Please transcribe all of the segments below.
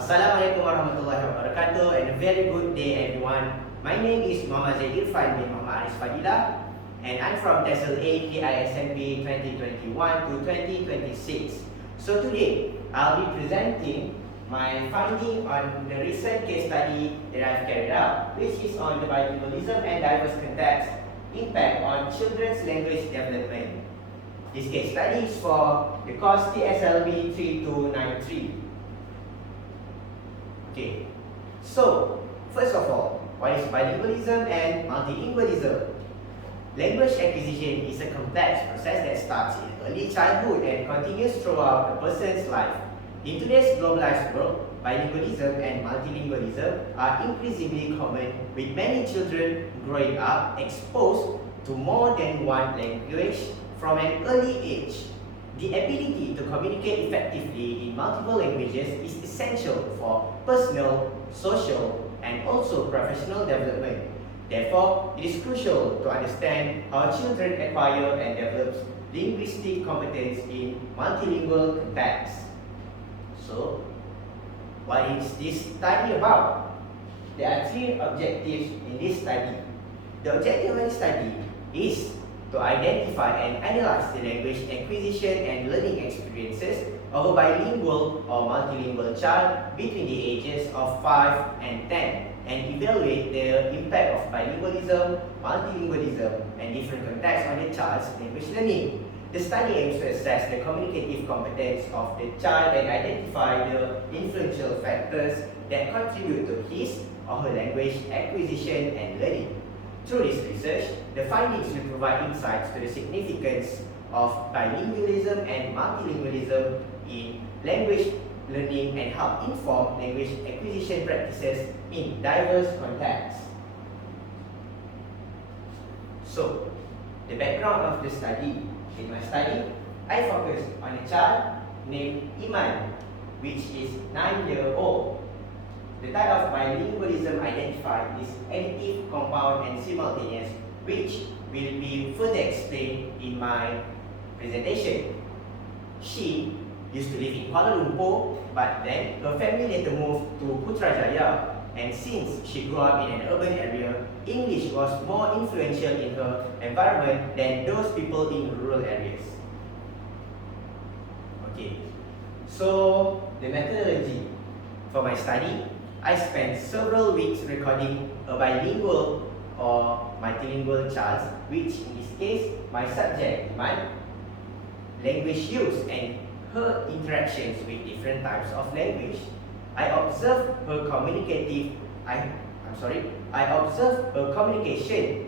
Assalamualaikum warahmatullahi wabarakatuh, and a very good day everyone. My name is Muhammad Zaid Irfan bin Muhammad Aris Fadilah, and I'm from TSLB3293 2021 to 2026. So today, I'll be presenting my finding on the recent case study that I've carried out, which is on the bilingualism and diverse context impact on children's language development. This case study is for the course TSLB3293. Okay, so first of all, what is bilingualism and multilingualism? Language acquisition is a complex process that starts in early childhood and continues throughout a person's life. In today's globalized world, bilingualism and multilingualism are increasingly common, with many children growing up exposed to more than one language from an early age. The ability to communicate effectively in multiple languages is essential for personal, social, and also professional development. Therefore, it is crucial to understand how children acquire and develop linguistic competence in multilingual contexts. So, what is this study about? There are three objectives in this study. The objective of the study is to identify and analyze the language acquisition and learning experiences of a bilingual or multilingual child between the ages of 5 and 10 and evaluate the impact of bilingualism, multilingualism, and different contexts on the child's language learning. The study aims to assess the communicative competence of the child and identify the influential factors that contribute to his or her language acquisition and learning. Through this research, the findings will provide insights to the significance of bilingualism and multilingualism in language learning and help inform language acquisition practices in diverse contexts. So, the background of the study. In my study, I focused on a child named Iman, which is 9 years old. The type of bilingualism identified is additive, compound, and simultaneous, which will be further explained in my presentation. She used to live in Kuala Lumpur, but then her family later moved to Putrajaya, and since she grew up in an urban area, English was more influential in her environment than those people in rural areas. Okay, so the methodology for my study, I spent several weeks recording a bilingual or multilingual child, which in this case, my subject, Iman, language use and her interactions with different types of language. I observed her communication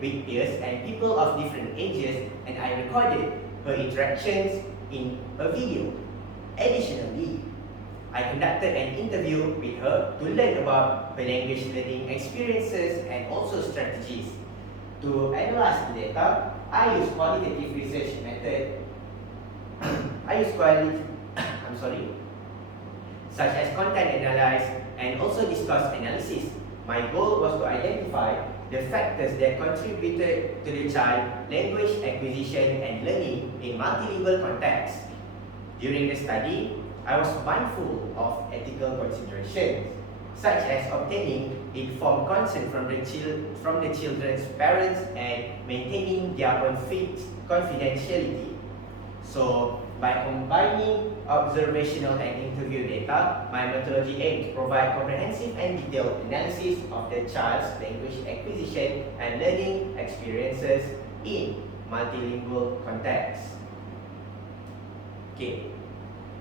with peers and people of different ages, and I recorded her interactions in a video. Additionally, I conducted an interview with her to learn about her language learning experiences and also strategies. To analyze the data, I use qualitative research method. Such as content analysis and also discourse analysis. My goal was to identify the factors that contributed to the child language acquisition and learning in multilingual contexts. During the study, I was mindful of ethical considerations, such as obtaining informed consent from the children's parents and maintaining their own confidentiality. So, by combining observational and interview data, my methodology aimed to provide comprehensive and detailed analysis of the child's language acquisition and learning experiences in multilingual contexts. Okay.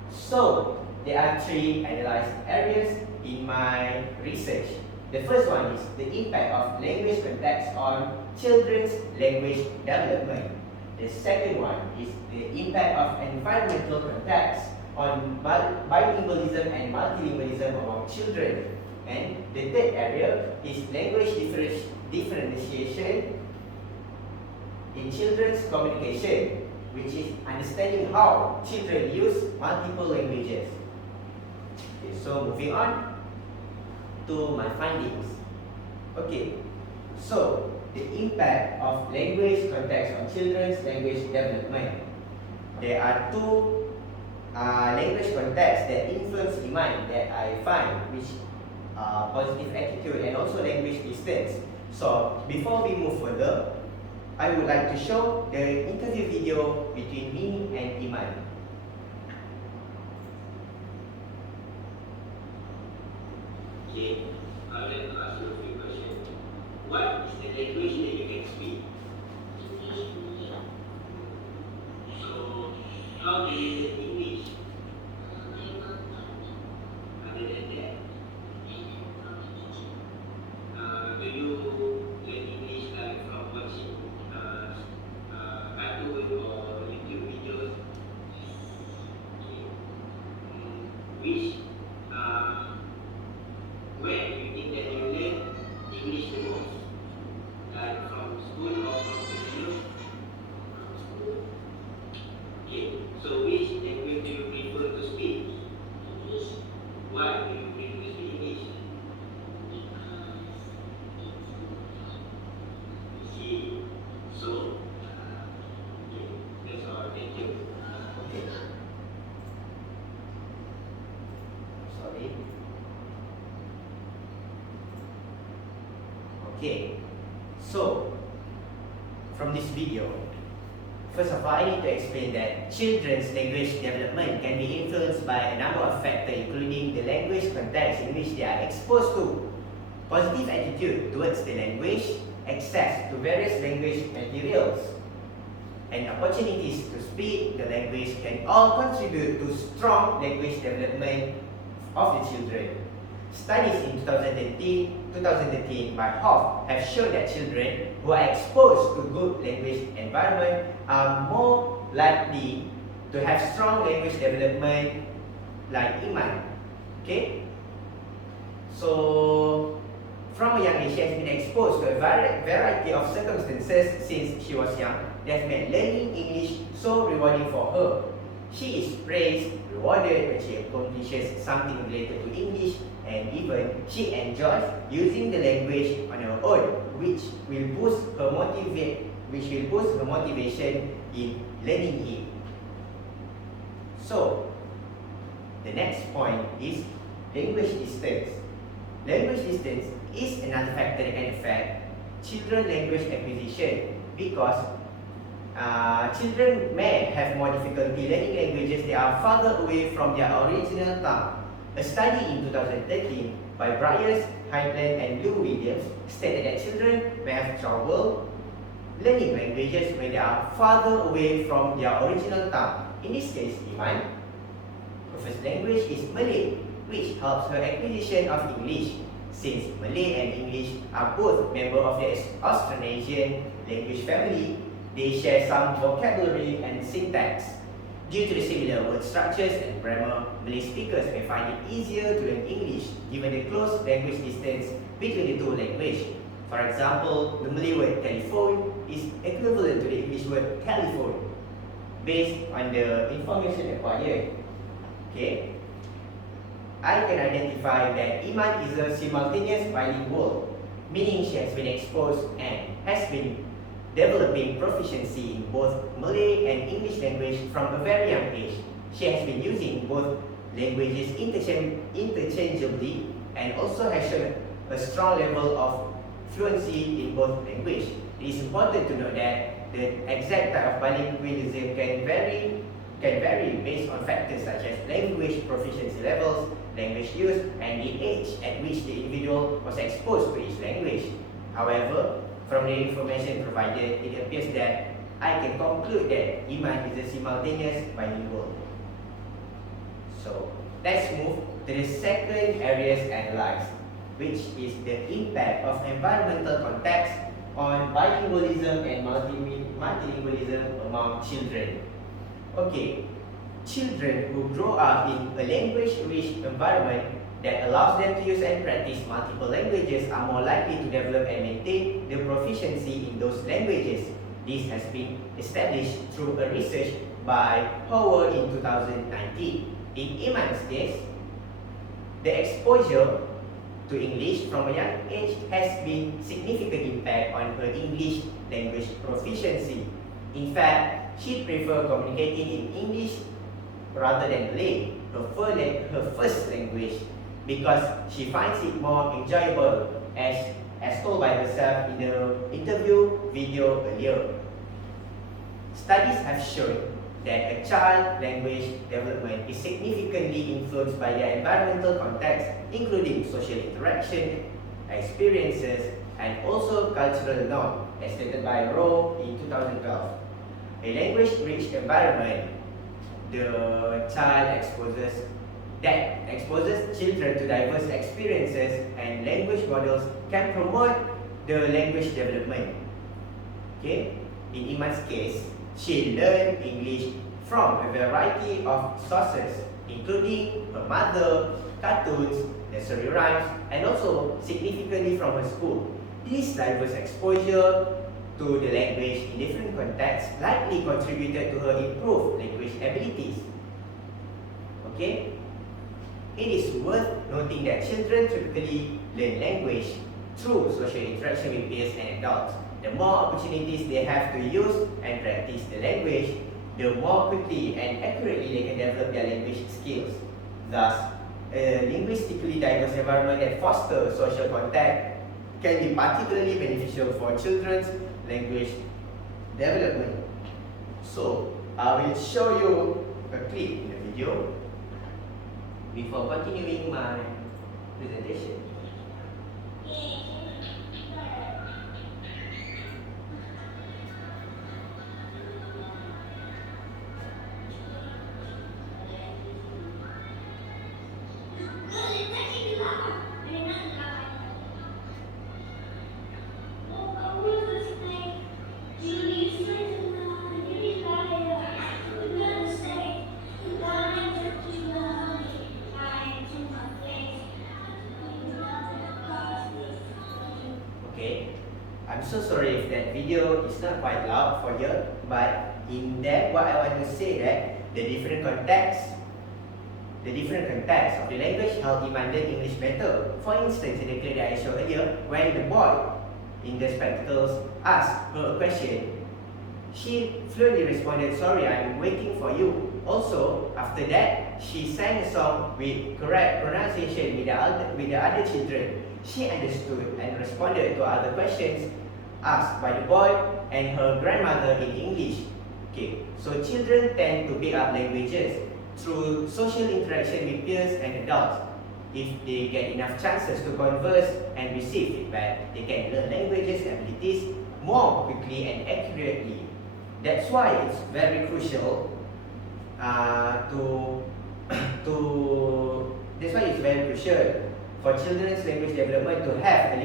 So, there are three analyzed areas in my research. The first one is the impact of language context on children's language development. The second one is the impact of environmental context on bilingualism and multilingualism among children. And the third area is language differentiation in children's communication, which is understanding how children use multiple languages. Okay, so moving on to my findings. Okay, so the impact of language context on children's language development. There are two language context that influence Iman that I find, which positive attitude and also language distance. So before we move further, I would like to show the interview video between me and Iman. Okay, I would like to ask you a few questions. What is the language that you can speak? So, how do you learn English? Other than that, do you learn English like from watching cartoon or YouTube videos? Okay. Which where do you think that you learn English the most? Like from school or from the video? Okay, so which language do you prefer to speak? Why do you prefer to speak English? See, so, okay, that's all, thank you. Okay. Sorry. Okay, so from this video, first of all, I need to explain that children's language development can be influenced by a number of factors, including the language context in which they are exposed to, positive attitude towards the language, access to various language materials, and opportunities to speak the language can all contribute to strong language development of the children. Studies in 2013 by Hoff have shown that children who are exposed to good language environment are more likely to have strong language development like Iman. Okay? So, from a young age, she has been exposed to a variety of circumstances since she was young that have made learning English so rewarding for her. She is praised, rewarded when she accomplishes something related to English, and even she enjoys using the language on her own, which will boost her motivation in learning it. So, the next point is language distance. Language distance is another factor that can affect children language acquisition because children may have more difficulty learning languages that are farther away from their original tongue. A study in 2013 by Bryce, Highland and Lou Williams stated that children may have trouble learning languages when they are farther away from their original tongue. In this case, Iman, her first language is Malay, which helps her acquisition of English. Since Malay and English are both members of the Austronesian language family, they share some vocabulary and syntax. Due to the similar word structures and grammar, Malay speakers may find it easier to learn English given the close language distance between the two languages. For example, the Malay word telephone is equivalent to the English word telephone based on the information acquired. Okay, I can identify that Iman is a simultaneous bilingual, meaning she has been exposed and has been developing proficiency in both Malay and English language from a very young age. She has been using both languages interchangeably and also has shown a strong level of fluency in both languages. It is important to note that the exact type of bilingualism can vary based on factors such as language proficiency levels, language use, and the age at which the individual was exposed to each language. However, from the information provided, it appears that I can conclude that Iman is a simultaneous bilingual. So, let's move to the second areas analyzed, which is the impact of environmental context on bilingualism and multilingualism among children. Okay, children who grow up in a language-rich environment that allows them to use and practice multiple languages are more likely to develop and maintain the proficiency in those languages. This has been established through a research by Howard in 2019. In Iman's case, the exposure to English from a young age has been significant impact on her English language proficiency. In fact, she prefers communicating in English rather than Malay, her first language, because she finds it more enjoyable, as told by herself in the interview video earlier. Studies have shown that a child's language development is significantly influenced by their environmental context, including social interaction, experiences, and also cultural norms, as stated by Rowe in 2012. A language-rich environment, the child exposes children to diverse experiences, and language models can promote the language development. Okay? In Iman's case, she learned English from a variety of sources, including her mother, cartoons, nursery rhymes, and also significantly from her school. This diverse exposure to the language in different contexts likely contributed to her improved language abilities. Okay? It is worth noting that children typically learn language through social interaction with peers and adults. The more opportunities they have to use and practice the language, the more quickly and accurately they can develop their language skills. Thus, a linguistically diverse environment that fosters social contact can be particularly beneficial for children's language development. So, I will show you a clip in the video before continuing my presentation. Okay, I'm so sorry if that video is not quite loud for you, but in that, what I want to say that the different contexts of the language help Iman learn English better. For instance, in the clip that I showed earlier, when the boy in the spectacles asked her a question, she fluently responded, "Sorry, I'm waiting for you." Also, after that, she sang a song with correct pronunciation with the other children. She understood and responded to other questions asked by the boy and her grandmother in English. Okay, so children tend to pick up languages through social interaction with peers and adults. If they get enough chances to converse and receive feedback, they can learn languages abilities more quickly and accurately. That's why it's very crucial for children's language development to have a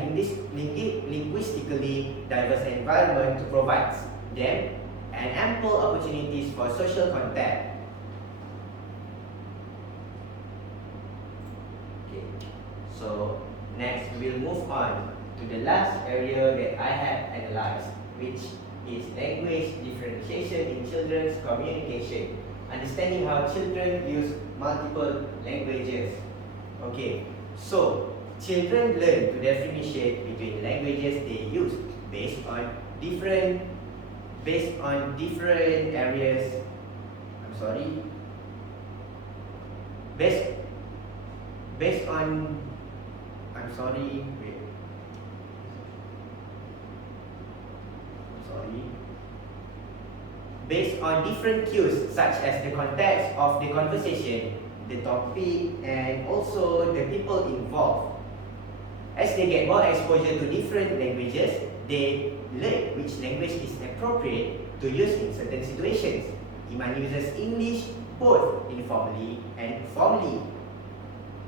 linguistically diverse environment to provide them and ample opportunities for social contact. Okay, so next we'll move on to the last area that I have analyzed, which is language differentiation in children's communication. Understanding how children use multiple languages. Okay, so children learn to differentiate between languages they use based on different areas. Based on different cues such as the context of the conversation, the topic, and also the people involved. As they get more exposure to different languages, they learn which language is appropriate to use in certain situations. Iman uses English both informally and formally.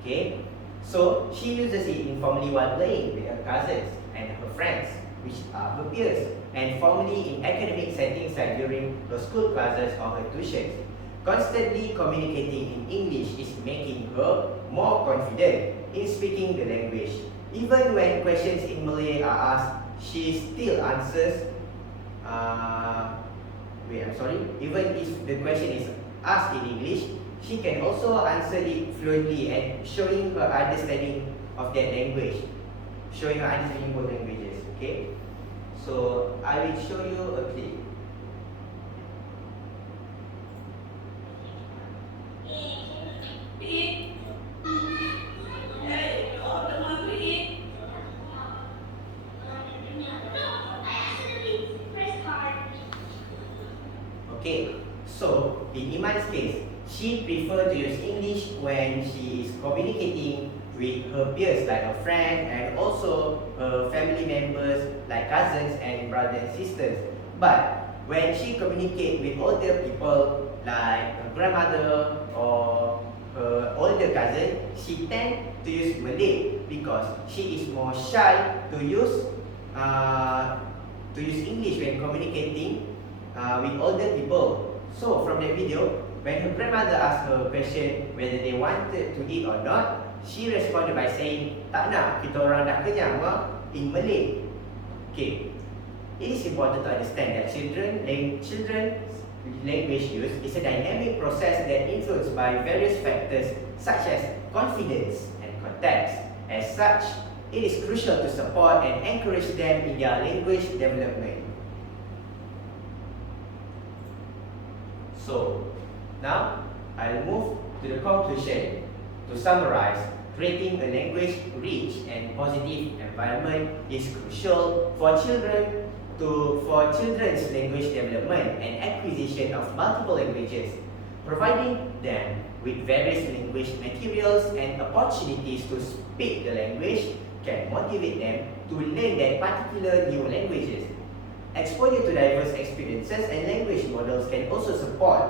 Okay, so she uses it informally while playing with her cousins and her friends, which are her peers, and formally in academic settings like during her school classes or her tuitions. Constantly communicating in English is making her more confident in speaking the language. Even when questions in Malay are asked, she still answers. Even if the question is asked in English, she can also answer it fluently and showing her understanding of that language, showing her understanding both languages. Okay, so I will show you a clip. case, she prefers to use English when she is communicating with her peers like her friend and also her family members like cousins and brothers and sisters. But when she communicates with older people like her grandmother or her older cousin, she tends to use Malay because she is more shy to use English when communicating with older people. So from the video, when her grandmother asked her a question whether they wanted to eat or not, she responded by saying, "Tak nak, kita orang dah kenyang, Ma," in Malay. Okay, it is important to understand that children's language use is a dynamic process that influenced by various factors such as confidence and context. As such, it is crucial to support and encourage them in their language development. So, now I'll move to the conclusion. To summarize, creating a language-rich and positive environment is crucial for children's language development and acquisition of multiple languages. Providing them with various language materials and opportunities to speak the language can motivate them to learn that particular new languages. Exposure to diverse experiences and language models can also support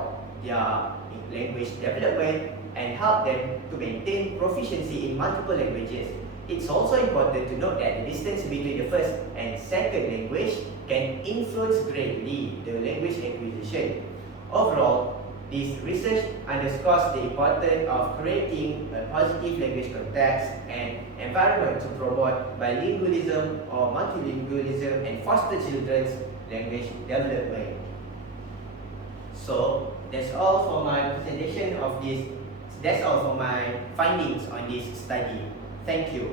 their language development and help them to maintain proficiency in multiple languages. It's also important to note that the distance between the first and second language can influence greatly the language acquisition. Overall, this research underscores the importance of creating a positive language context and environment to promote bilingualism or multilingualism and foster children's language development. So, that's all for my presentation of this. That's all for my findings on this study. Thank you.